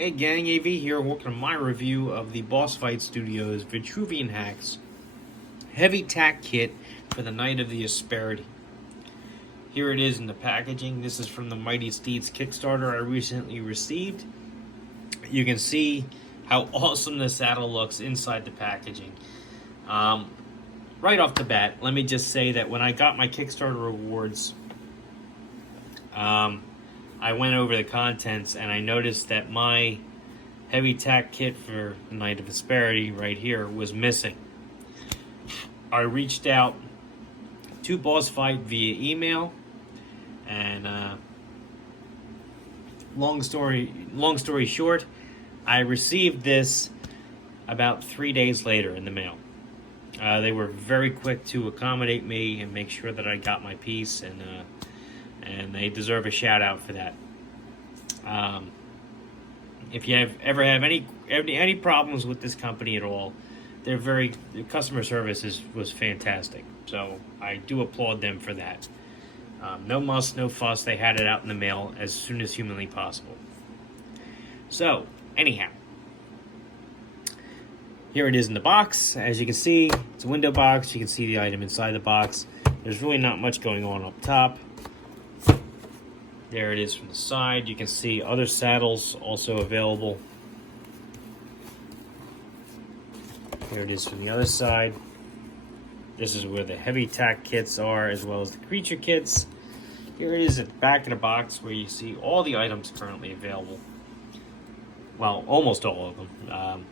Hey gang, AV here, welcome to my review of the Boss Fight Studios Vitruvian Hacks Heavy Tack Kit for the Night of the Asperity. Here it is in the packaging. This is from the Mighty Steeds Kickstarter I recently received. You can see how awesome the saddle looks inside the packaging. Right off the bat, let me just say that when I got my Kickstarter rewards, I went over the contents and I noticed that my heavy tack kit for the Night of Asperity right here was missing. I reached out to Boss Fight via email, and long story short, I received this about 3 days later in the mail. They were very quick to accommodate me and make sure that I got my piece, and they deserve a shout out for that. If you ever have any problems with this company at all, the customer service was fantastic. So I do applaud them for that. No muss, no fuss. They had it out in the mail as soon as humanly possible. So anyhow, here it is in the box. As you can see, it's a window box. You can see the item inside the box. There's really not much going on up top. There it is from the side. You can see other saddles also available. Here it is from the other side. This is where the heavy tack kits are, as well as the creature kits. Here it is at the back of the box where you see all the items currently available. Well, almost all of them.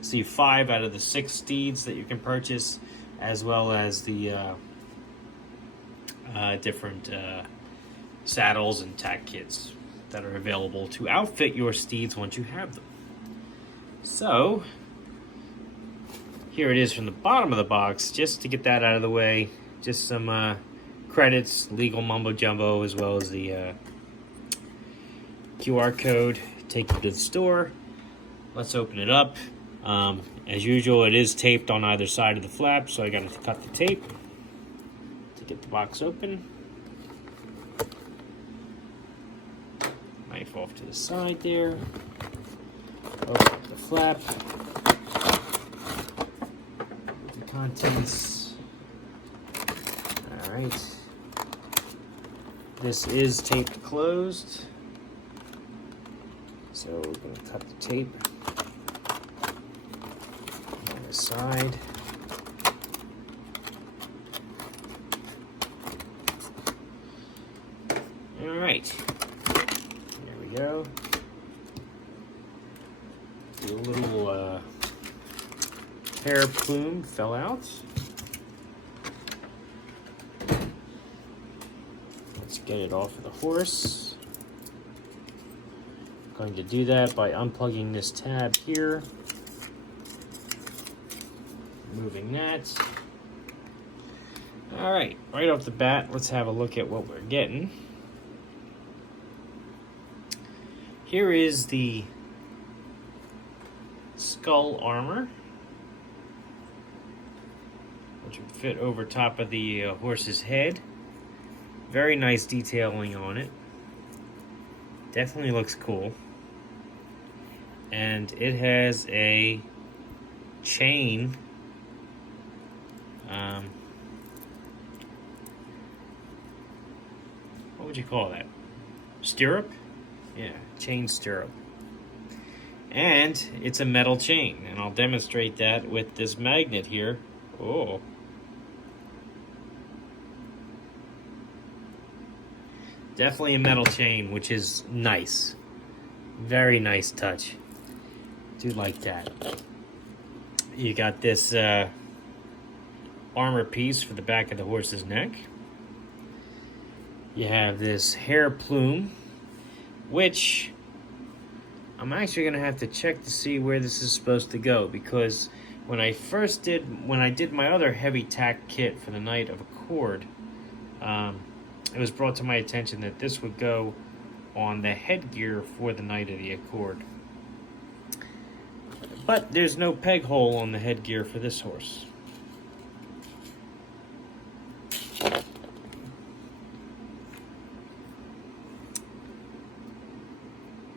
See 5 out of the 6 steeds that you can purchase, as well as the different saddles and tack kits that are available to outfit your steeds once you have them. So here it is from the bottom of the box. Just to get that out of the way, just some credits, legal mumbo jumbo, as well as the QR code to take you to the store. Let's open it up. As usual, it is taped on either side of the flap, so I got to cut the tape to get the box open. Knife off to the side there. Open up the flap. The contents. Alright. This is taped closed. So we're going to cut the tape on the side. Alright. Go. The little hair plume fell out. Let's get it off of the horse. I'm going to do that by unplugging this tab here, moving that. Alright, right off the bat, let's have a look at what we're getting. Here is the skull armor, which would fit over top of the horse's head. Very nice detailing on it. Definitely looks cool. And it has a chain. What would you call that? Stirrup? Yeah, chain stirrup. And it's a metal chain, and I'll demonstrate that with this magnet here. Oh. Definitely a metal chain, which is nice. Very nice touch. Do like that. You got this armor piece for the back of the horse's neck. You have this hair plume, which I'm actually going to have to check to see where this is supposed to go, because when I did my other heavy tack kit for the Night of Accord, it was brought to my attention that this would go on the headgear for the Night of the Accord. But there's no peg hole on the headgear for this horse.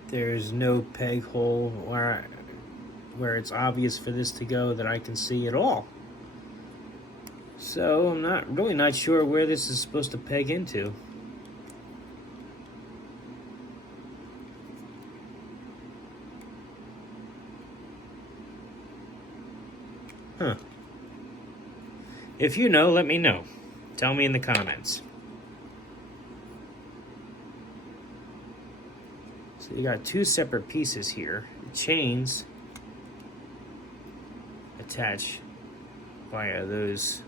There's no peg hole where it's obvious for this to go that I can see at all. So I'm really not sure where this is supposed to peg into. Huh. If you know, let me know. Tell me in the comments. So you got two separate pieces here. The chains attach via those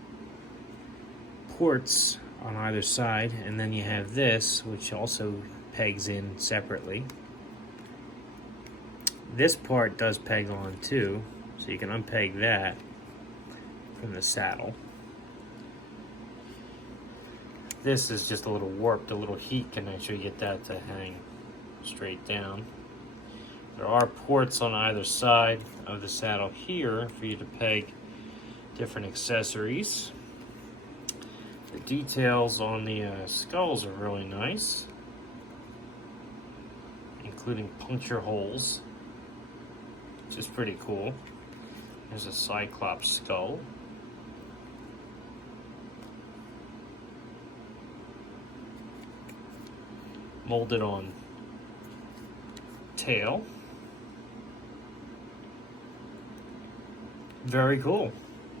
ports on either side, and then you have this, which also pegs in separately. This part does peg on too, so you can unpeg that from the saddle. This is just a little warped. A little heat can actually get that to hang straight down. There are ports on either side of the saddle here for you to peg different accessories. The details on the skulls are really nice, including puncture holes, which is pretty cool. There's a Cyclops skull. Molded on tail. Very cool.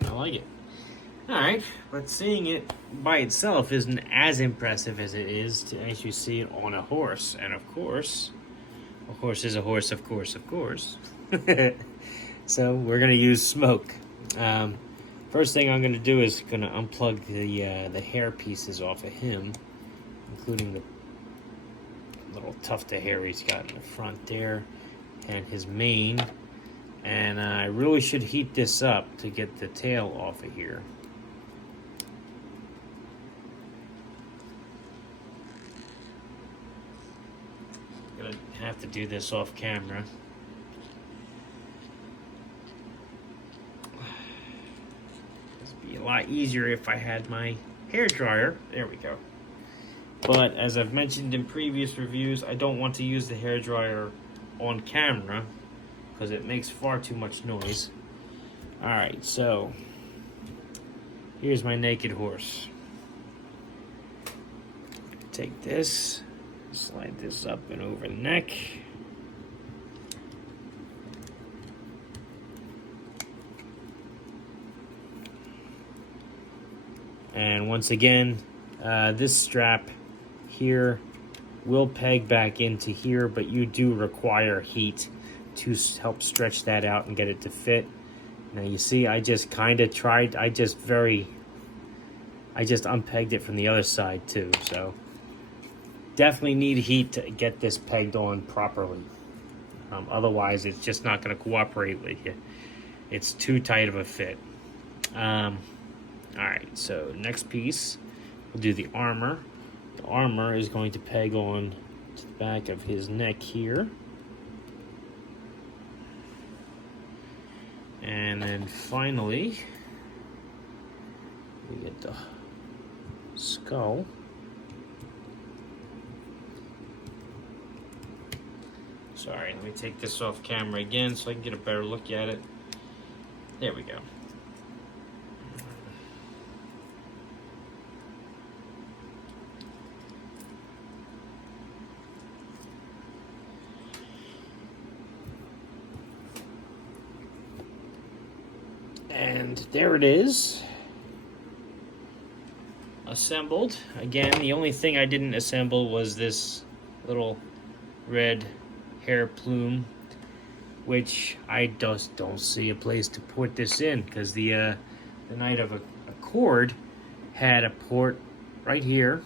I like it. Alright, but seeing it by itself isn't as impressive as it is to actually see it on a horse. And of course, a horse is a horse, of course, of course. So we're going to use smoke. First thing I'm going to do is going to unplug the hair pieces off of him, including the little tuft of hair he's got in the front there, and his mane. And I really should heat this up to get the tail off of here. I'm gonna have to do this off camera. It'd be a lot easier if I had my hair dryer. There we go. But as I've mentioned in previous reviews, I don't want to use the hairdryer on camera because it makes far too much noise. Alright, so here's my naked horse. Take this, slide this up and over the neck. And once again, this strap here will peg back into here, but you do require heat to help stretch that out and get it to fit. Now you see, I just kind of tried, I just unpegged it from the other side too, so definitely need heat to get this pegged on properly. Otherwise it's just not going to cooperate with you. It's too tight of a fit. Alright, so next piece, we'll do the armor. The armor is going to peg on to the back of his neck here. And then finally, we get the skull. Sorry, let me take this off camera again so I can get a better look at it. There we go. And there it is, assembled. Again, the only thing I didn't assemble was this little red hair plume, which I just don't see a place to put this in, because the Knight of Accord had a port right here,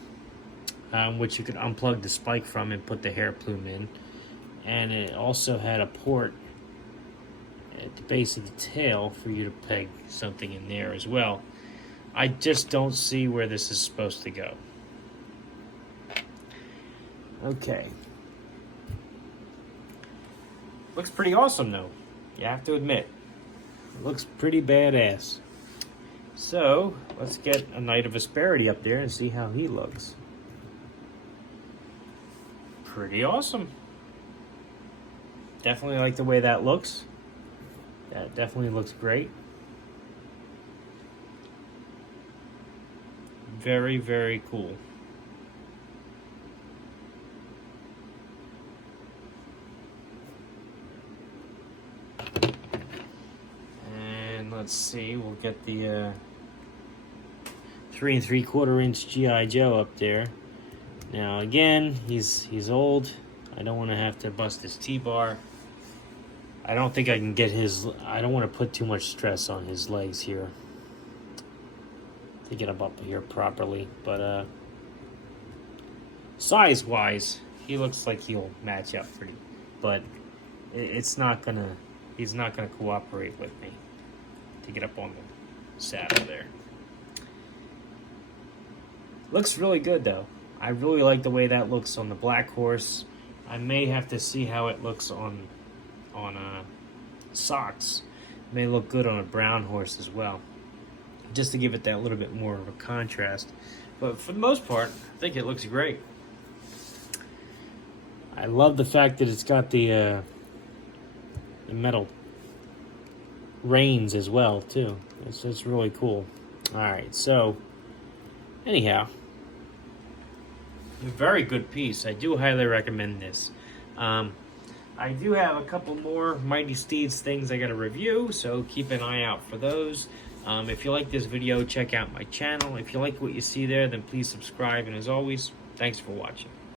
which you could unplug the spike from and put the hair plume in, and it also had a port at the base of the tail for you to peg something in there as well. I just don't see where this is supposed to go. Okay. Looks pretty awesome though, you have to admit. It looks pretty badass. So, let's get a Knight of Asperity up there and see how he looks. Pretty awesome. definitely like the way that looks. That definitely looks great. Very, very cool. And let's see, we'll get the 3 3/4 inch GI Joe up there. Now again, he's old. I don't want to have to bust his T-bar. I don't think I can get his. I don't want to put too much stress on his legs here to get him up here properly. But size-wise, he looks like he'll match up pretty. But it's not gonna. He's not gonna cooperate with me to get up on the saddle there. Looks really good though. I really like the way that looks on the black horse. I may have to see how it looks on socks. It may look good on a brown horse as well, just to give it that little bit more of a contrast. But for the most part, I think it looks great. I love the fact that it's got the metal reins as well too. It's really cool. All right, so anyhow, a very good piece. I do highly recommend this. I do have a couple more Mighty Steeds things I got to review, so keep an eye out for those. If you like this video, check out my channel. If you like what you see there, then please subscribe. And as always, thanks for watching.